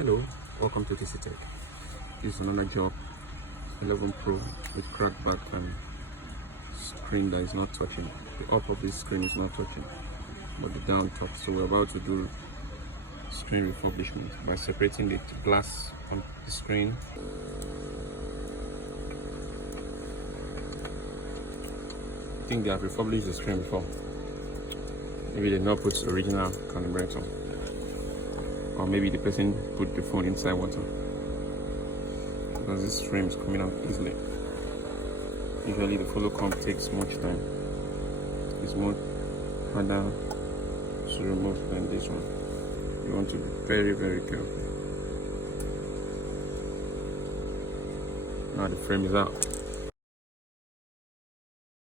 Hello, welcome to TC Tech. This is another job, 11 Pro with cracked back and screen that is not touching. The up of this screen is not touching, but the down top. So we're about to do screen refurbishment by separating the glass on the screen. I think they have refurbished the screen before. Maybe they not put original carburetor. Or maybe the person put the phone inside water, because this frame is coming out easily. Usually the follow comp takes much time. It's more harder to remove than this one. You want to be very careful. Now the frame is out.